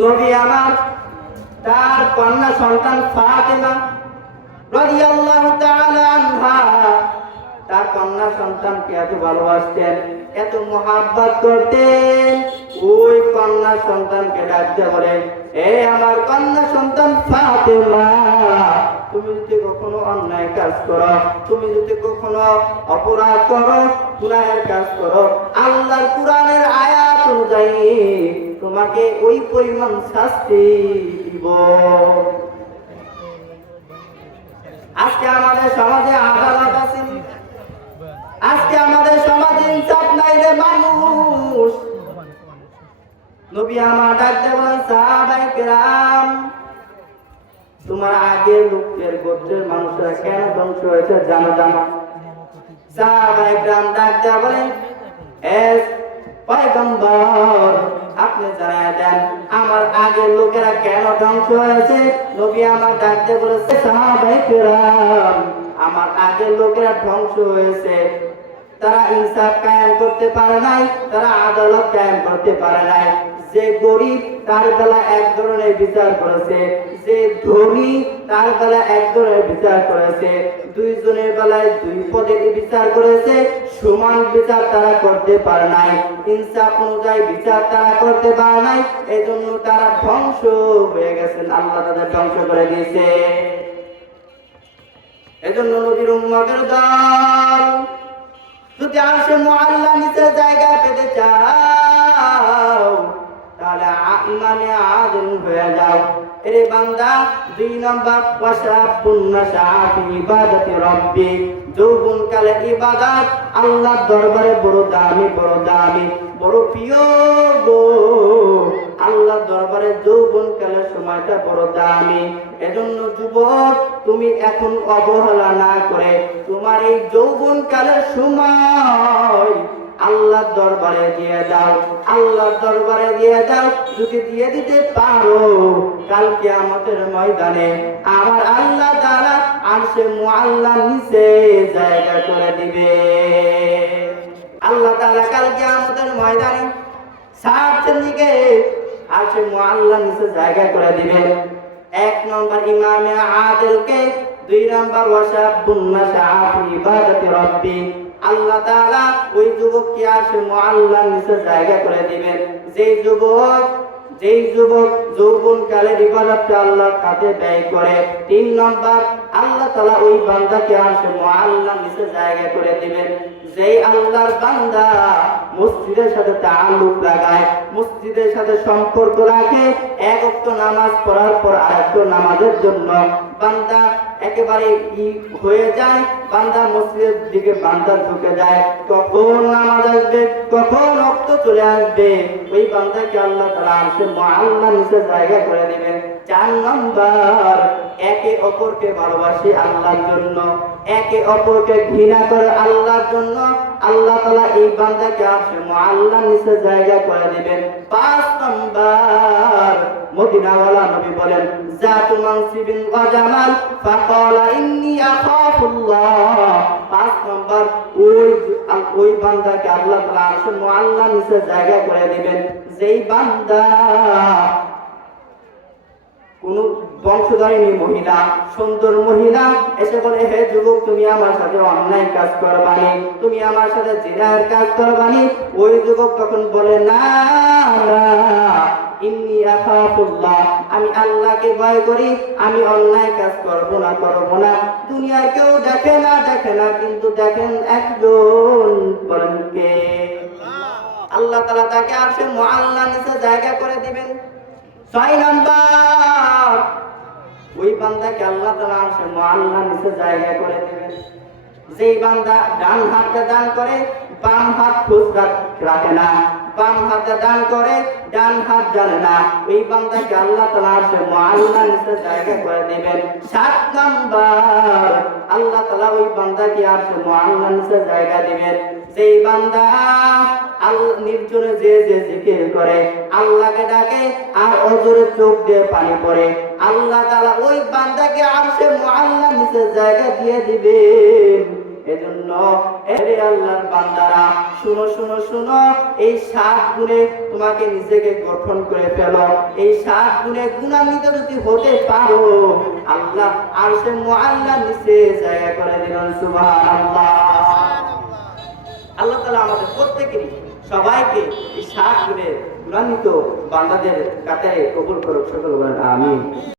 নবী আমার তার কন্যা সন্তান ফাতেমা রাদিয়াল্লাহু তাআলা আনহা তার কন্যা সন্তানকে এত ভালোবাসতেন, এত মহাব্বত করতেন। ওই কন্যা সন্তানকে ডাকতে বলে, এ আমার কন্যা সন্তান ফাতেমা, তুমি যদি কখনো অন্যায় কাজ করো, তুমি যদি কখনো অপরাধ করো, গুনাহের কাজ করো, আল্লাহর কোরআনের আয়াত অনুযায়ী তোমাকে ওই পরিমাণ শাস্তি দিব। আজকে আমাদের সমাজে আদালত আছে, আজকে আমাদের সমাজে ইনসাফ নাই রে মানুষ। নবী আমার ডাকতে বলেন, সাহাবায়ে কেরাম, তোমার আগের লোকের গোত্রের মানুষরা কেন ধ্বংস হয়েছে জানো? সাহাবায়ে কেরাম ডাকতে বলেন, এস পয়গম্বর, আপনি জানায় দেন আমার আগের লোকেরা কেন ধ্বংস হয়েছে। নবী আমার ডাকতে বলেছে, সাহাবায়ে কেরাম, আমার আগের লোকেরা ধ্বংস হয়েছে, তারা ইনসাফ কায়েম করতে পারে নাই, তারা আদালত কায়েম করতে পারে নাই। যে গরিব তার বেলা এক ধরনের বিচার করেছে, যে ধনী তার বেলা এক ধরনের বিচার করেছে, দুইজনের বেলায় দুই পদে বিচার করেছে, সমান বিচার তারা করতে পারে নাই, ইনসাফ অনুযায়ী বিচার তারা করতে পারে নাই। এজন্য তারা ধ্বংস হয়ে গেছেন, আল্লাহ তাদের ধ্বংস করে দিয়েছে। এজন্য নবীর উম্মতের দল যদি আরশে মুআল্লা নিচে জায়গা পেতে চাও, তাহলে ইমানে আদিল হয়ে যাও। এরে বান্দা, 2 নম্বর ওয়াশাবুন নাশা ফি ইবাদাতি রাব্বি, যৌবন কালে ইবাদত আল্লাহর দরবারে বড় দামি, বড় দামি, বড় প্রিয় গো। আল্লাহর দরবারে যৌবন কালের সময়টা বড় দামি। এজন্য যুবক, তুমি এখন অবহেলা না করে তোমার এই যৌবন কালের সময় আল্লাহর দরবারে দিয়ে দাও, আল্লাহর দরবারে দিয়ে দাও। যদি দিয়ে দিতে পারো, কাল কিয়ামতের ময়দানে আমার আল্লাহ তাআলা আরশে মুআল্লার নিচে জায়গা করে দিবে। আল্লাহ তাআলা কাল কিয়ামতের ময়দানে সাতজন দিকে আরশে মুআল্লার নিচে জায়গা করে দিবেন। 1 নম্বর ইমামে আদিলকে, 2 নম্বর ওয়াশাবুন নাশা ফি ইবাদাতি রাব্বি, আল্লাহ তাআলা ওই যুবককে আরশে মুআল্লার নিচে জায়গা করে দিবেন। যেই যুবক যৌবন কালের ইবাদতটা আল্লাহর কাছে ব্যয় করে। 3 নম্বর, আল্লাহ তাআলা ওই বান্দাকে আরশে মুআল্লার নিচে জায়গা করে দিবেন। যেই আল্লাহর বান্দা মসজিদের সাথে তাআল্লুক লাগায়, মসজিদের সাথে সম্পর্ক রাখে, এক ওয়াক্ত নামাজ পড়ার পর আরেকটা নামাজের জন্য বান্দা একেবারে হয়ে যায়, বান্দা মসজিদের দিকে বান্দা ঢুকে যায়, কখন নামাজ আসবে, কখন ওয়াক্ত চলে আসবে, ওই বান্দাকে আল্লাহ তাআলা আরশে মুআল্লার নিচে জায়গা করে দিবেন। 4 নম্বর, একে অপরকে ভালোবাসি আল্লাহর জন্য, একে অপরকে ঘৃণা করে আল্লাহর জন্য, আল্লাহ তাআলা এই বান্দাকে আরশে মুআল্লার নিচে জায়গা করে দিবেন। 5 নম্বর, মদিনাওয়ালা নবী বলেন, জাতু মানসিবিন ওয়া জামাল ফাকালা ইন্নী আখাফুল্লাহ। 5 নম্বর, ওই বান্দাকে আল্লাহ তাআলা আরশে মুআল্লার নিচে জায়গা করে দিবেন যেই বান্দা কোন বংশধারিণী মহিলা, সুন্দর মহিলা এসে বলে, হে যুবক, তুমি আমার সাথে অন্যায় কাজ করবানি, তুমি আমার সাথে জিনার কাজ করবানি। ওই যুবক তখন বলে, না না, ইন্নী আখাফুল্লাহ, আমি আল্লাহকে ভয় করি, আমি অন্যায় কাজ করব না। দুনিয়ায় কেউ দেখে না, কিন্তু দেখেন একজন, বলেন কে? আল্লাহ তাআলা তাকে আরশে মুআল্লার নিচে জায়গা করে দিবেন। 6 নম্বর, ওই বান্দাকে আল্লাহ তাআলা আরশে মুআল্লার নিচে জায়গা করে দিবেন যেই বান্দা ডান হাতে দান করে, বাম হাত খোঁজ রাখে না, বাম হাতে দান করে, ডান হাত জানে না, ওই বান্দাকে আল্লাহ তাআলা আরশে মুআল্লার নিচে জায়গা করে দিবেন। 7 নম্বর, আল্লাহ তাআলা ওই বান্দাকে আরশে মুআল্লার নিচে জায়গা দিবেন যেই বান্দা নির্জনে যে জিকির করে, আল্লাহকে ডাকে আর অজরে চোখ দিয়ে পানি পড়ে, আল্লাহ তাআলা ওই বান্দাকে আরশে মুআল্লার নিচে জায়গা দিয়ে দিবেন। এজন্য এরে আল্লাহর বান্দারা শুনো শুনো শুনো, এই 7 গুণে তোমাকে নিজেকে গঠন করে ফেলো। এই 7 গুণে গুণান্বিত যদি হতে পারো, আল্লাহ আরশে মুআল্লার নিচে জায়গা করে দিবেন। সুবহানাল্লাহ। আল্লাহ তাআলা আমাদের প্রত্যেকেরই সবাইকে এই 7 গুণে গুণান্বিত বান্দাদের কাতারে কবুল করুক। সকল বলেন আমিন।